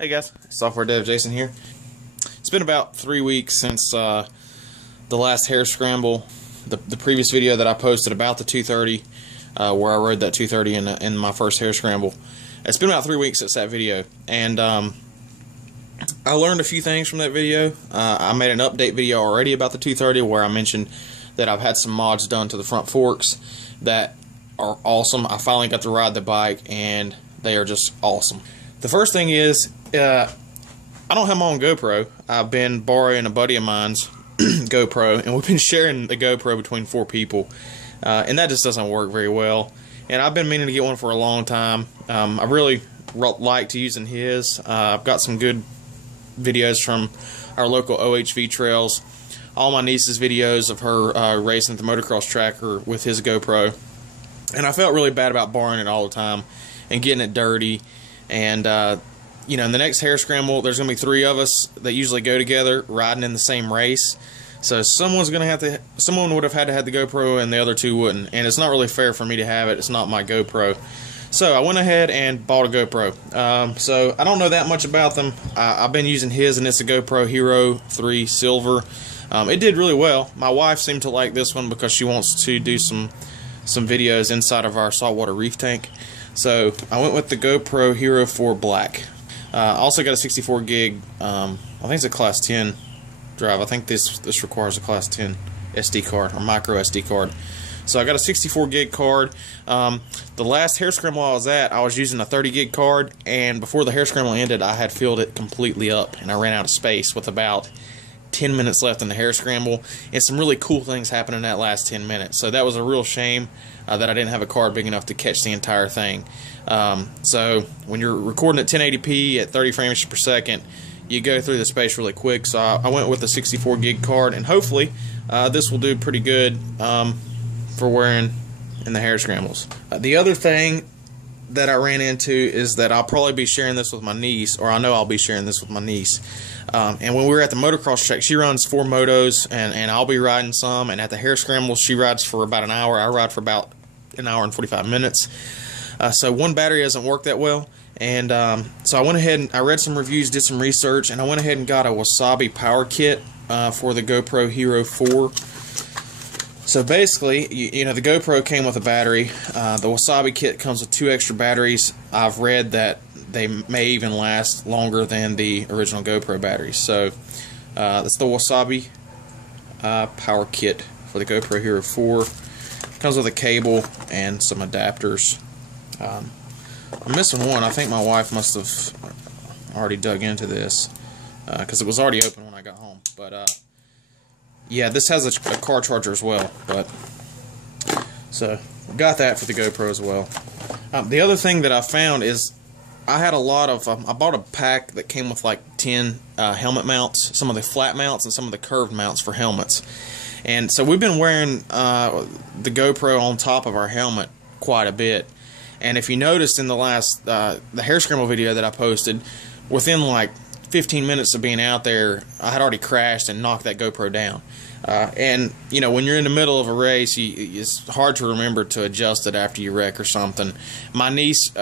Hey guys, Software Dev Jason here. It's been about 3 weeks since the last Hare Scramble, the previous video that I posted about the 230, where I rode that 230 in my first Hare Scramble. It's been about 3 weeks since that video, and I learned a few things from that video. I made an update video already about the 230 where I mentioned that I've had some mods done to the front forks that are awesome. I finally got to ride the bike, and they are just awesome. The first thing is, I don't have my own GoPro. I've been borrowing a buddy of mine's GoPro, and we've been sharing the GoPro between 4 people, and that just doesn't work very well. And I've been meaning to get one for a long time. I really liked using his. I've got some good videos from our local OHV trails. All my niece's videos of her racing at the motocross track are with his GoPro. And I felt really bad about borrowing it all the time and getting it dirty. And, you know, in the next Hare Scramble, there's going to be 3 of us that usually go together riding in the same race. So someone would have had to have the GoPro and the other 2 wouldn't. And it's not really fair for me to have it. It's not my GoPro. So I went ahead and bought a GoPro. So I don't know that much about them. I've been using his, and it's a GoPro Hero 3 Silver. It did really well. My wife seemed to like this one because she wants to do some videos inside of our saltwater reef tank. So I went with the GoPro Hero 4 Black. I also got a 64 gig, I think it's a class 10 drive. I think this requires a class 10 SD card or micro SD card. So I got a 64 gig card. The last Hare Scramble I was at, I was using a 30 gig card, and before the Hare Scramble ended, I had filled it completely up, and I ran out of space with about 10 minutes left in the Hare Scramble, and some really cool things happened in that last 10 minutes. So that was a real shame that I didn't have a card big enough to catch the entire thing. So when you're recording at 1080p at 30 frames per second, you go through the space really quick. So I went with a 64 gig card, and hopefully this will do pretty good for wearing in the Hare Scrambles. The other thing that I ran into is that I'll probably be sharing this with my niece, or I know I'll be sharing this with my niece. And when we were at the motocross track, she runs 4 motos, and I'll be riding some. And at the Hare Scramble, she rides for about an hour. I ride for about an hour and 45 minutes. So one battery doesn't work that well. And so I went ahead and I read some reviews, did some research, and I went ahead and got a Wasabi power kit for the GoPro Hero 4. So basically, you know, the GoPro came with a battery. The Wasabi kit comes with 2 extra batteries. I've read that they may even last longer than the original GoPro batteries. So that's the Wasabi power kit for the GoPro Hero 4. Comes with a cable and some adapters. I'm missing one. I think my wife must have already dug into this because it was already open when I got home. But yeah, this has a car charger as well. But so got that for the GoPro as well. The other thing that I found is I had a lot of I bought a pack that came with like 10 helmet mounts, some of the flat mounts and some of the curved mounts for helmets. And so we've been wearing the GoPro on top of our helmet quite a bit. And if you noticed in the last the Hare Scramble video that I posted, within like 15 minutes of being out there, I had already crashed and knocked that GoPro down. And you know, when you're in the middle of a race, it's hard to remember to adjust it after you wreck or something. My niece,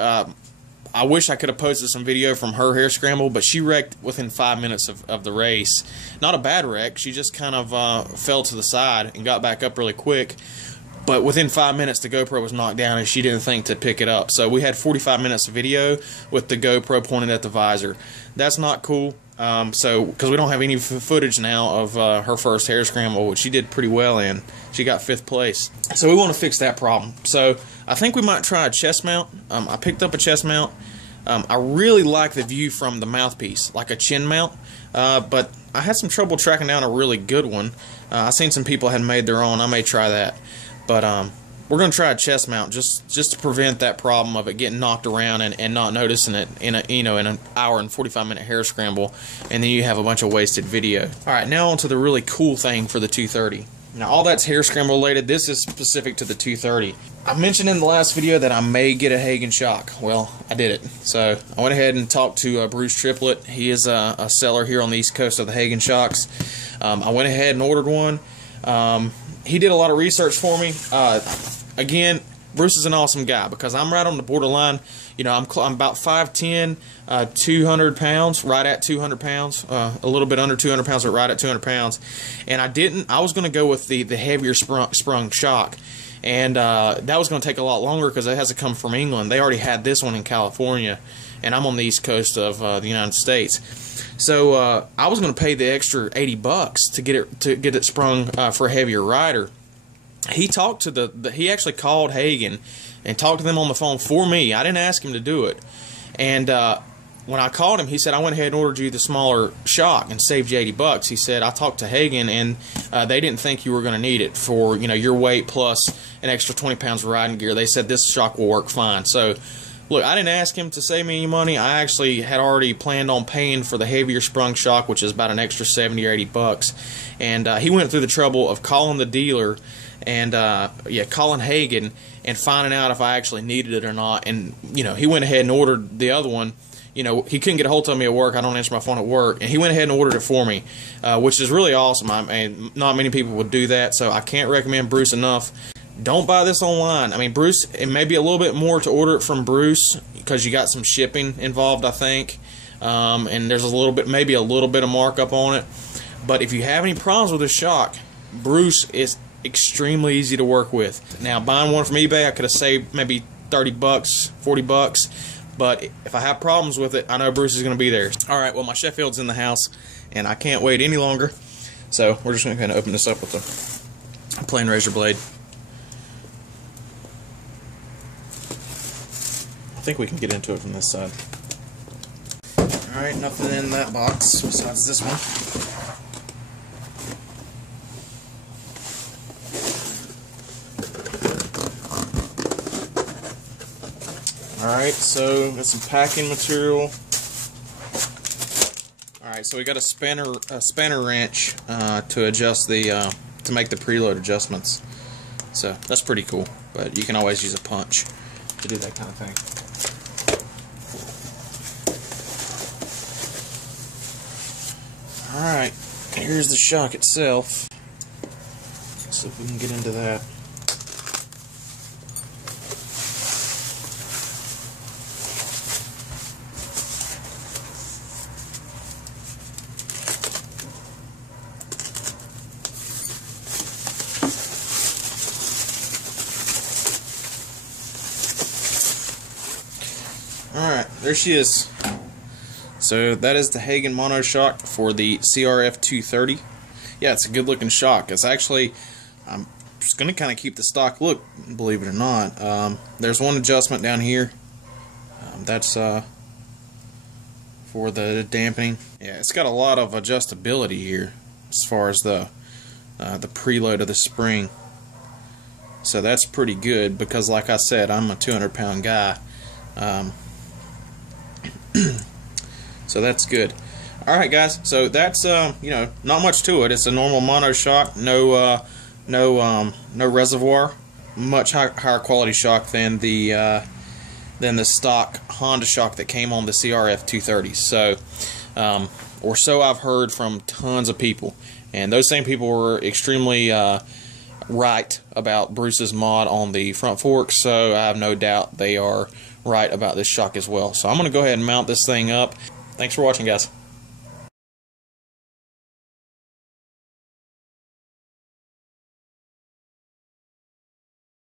I wish I could have posted some video from her Hare Scramble, but she wrecked within 5 minutes of the race. Not a bad wreck. She just kind of fell to the side and got back up really quick. But within 5 minutes, the GoPro was knocked down, and she didn't think to pick it up. So we had 45 minutes of video with the GoPro pointed at the visor. That's not cool. So because we don't have any footage now of her first Hare Scramble, which she did pretty well in. She got 5th place. So we want to fix that problem. So I think we might try a chest mount. I picked up a chest mount. I really like the view from the mouthpiece, like a chin mount. But I had some trouble tracking down a really good one. I've seen some people had made their own. I may try that. But we're going to try a chest mount just to prevent that problem of it getting knocked around and not noticing it in an hour and 45-minute Hare Scramble, and then you have a bunch of wasted video. All right, now on to the really cool thing for the 230. Now all that's Hare Scramble related. This is specific to the 230. I mentioned in the last video that I may get a Hagon shock. Well, I did it. So I went ahead and talked to Bruce Triplett. He is a seller here on the East Coast of the Hagon shocks. I went ahead and ordered one. He did a lot of research for me. Again, Bruce is an awesome guy, because I'm right on the borderline. You know, I'm about 5'10", 200 pounds, right at 200 pounds, a little bit under 200 pounds, but right at 200 pounds. And I was going to go with the heavier sprung shock. And that was going to take a lot longer because it has to come from England. They already had this one in California, and I'm on the east coast of the United States. So I was going to pay the extra $80 to get it sprung for a heavier rider. He talked to he actually called Hagon and talked to them on the phone for me. I didn't ask him to do it. And when I called him, he said, I went ahead and ordered you the smaller shock and saved you $80. He said, I talked to Hagon, and they didn't think you were going to need it for, you know, your weight plus an extra 20 pounds of riding gear. They said this shock will work fine. So, look, I didn't ask him to save me any money. I actually had already planned on paying for the heavier sprung shock, which is about an extra 70 or $80. And he went through the trouble of calling the dealer and calling Hagon and finding out if I actually needed it or not. And, you know, he went ahead and ordered the other one. You know, he couldn't get a hold of me at work. I don't answer my phone at work. And he went ahead and ordered it for me, which is really awesome. I mean, not many people would do that, so I can't recommend Bruce enough. Don't buy this online. I mean, Bruce, it may be a little bit more to order it from Bruce because you got some shipping involved, I think. And there's maybe a little bit of markup on it. But if you have any problems with this shock, Bruce is extremely easy to work with. Now, buying one from eBay, I could have saved maybe $30, $40. But if I have problems with it, I know Bruce is going to be there. All right, well, my Sheffield's in the house, and I can't wait any longer. So we're just going to kind of open this up with a plain razor blade. I think we can get into it from this side. All right, nothing in that box besides this one. Alright, so got some packing material. Alright, so we got a spanner wrench to adjust to make the preload adjustments. So that's pretty cool, but you can always use a punch to do that kind of thing. Alright, here's the shock itself. Let's see if we can get into that. Alright, there she is. So that is the Hagon mono shock for the CRF 230. Yeah, it's a good looking shock. It's actually, I'm just going to kind of keep the stock look, believe it or not. There's one adjustment down here. That's for the dampening. Yeah, it's got a lot of adjustability here as far as the preload of the spring. So that's pretty good because, like I said, I'm a 200-pound guy. So that's good. Alright guys, so that's you know, not much to it. It's a normal mono shock, no reservoir. Much higher quality shock than the stock Honda shock that came on the CRF 230. So or so I've heard from tons of people, and those same people were extremely right about Bruce's mod on the front forks, so I have no doubt they are right about this shock as well. So I'm going to go ahead and mount this thing up. Thanks for watching, guys.